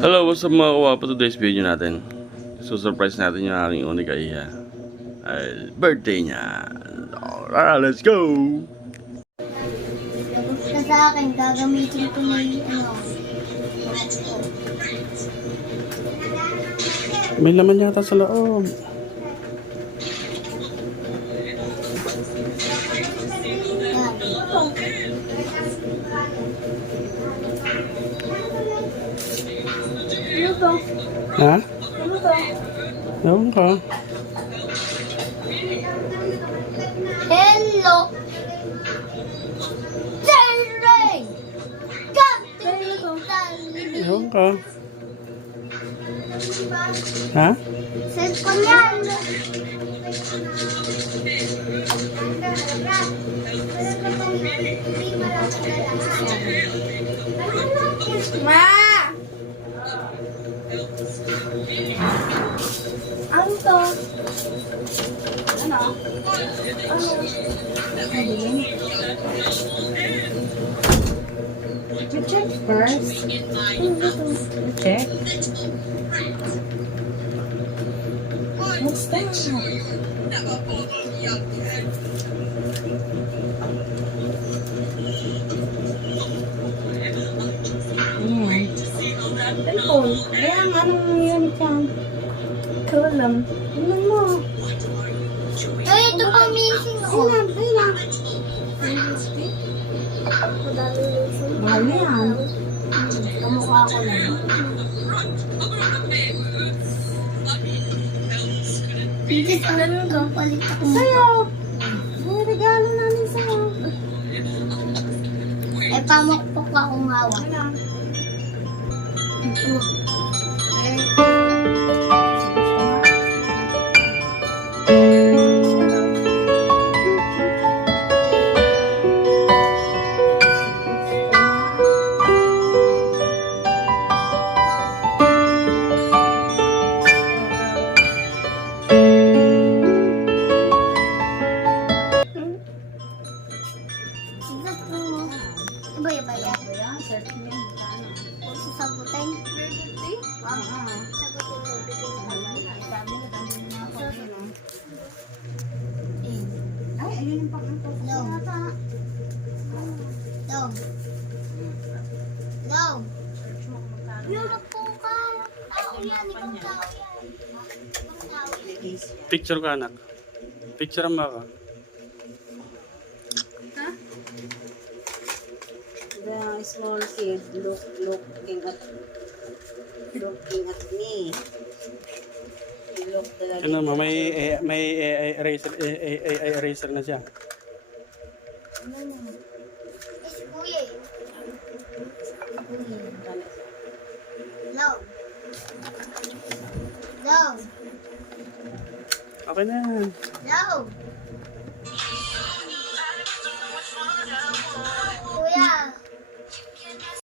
Hello, what's up mga kawapo? Today's video natin, surprise natin yung aking unika iya. Birthday niya. Alright, let's go! Tapos na sa akin, gagamitin ko na yung May laman yata sa loob. Ano to? Ha? Ano to? Ewan ka. Hello! Jerry! Ewan ka. Ha? Cellphone yan! Ma! Ano to? Ano? You check first. You check. What's that? Cellphone. Kaya nga anong yun dyan? Kulam. Tingnan mo. Ay, ito pa missing ako. Ayun. Mahal na yan. Kamukha ko lang. Hindi sa ano daw, palit ako. Sa'yo. May regalo namin sa'yo. Eh, pamukpok akong hawak. Ito. Iba yan. Sasagutin. Ay, ayun yung pang-angkot. No. No. No. Yung po ka. Tao yan. Ibang tao yan. Ibang tao yan. Picture ka, anak. Picture mo ka. The small kid looking at me. He looked like Ano mo, may eraser na siya. Si Kuya eh. No. No. Okay na yan. No.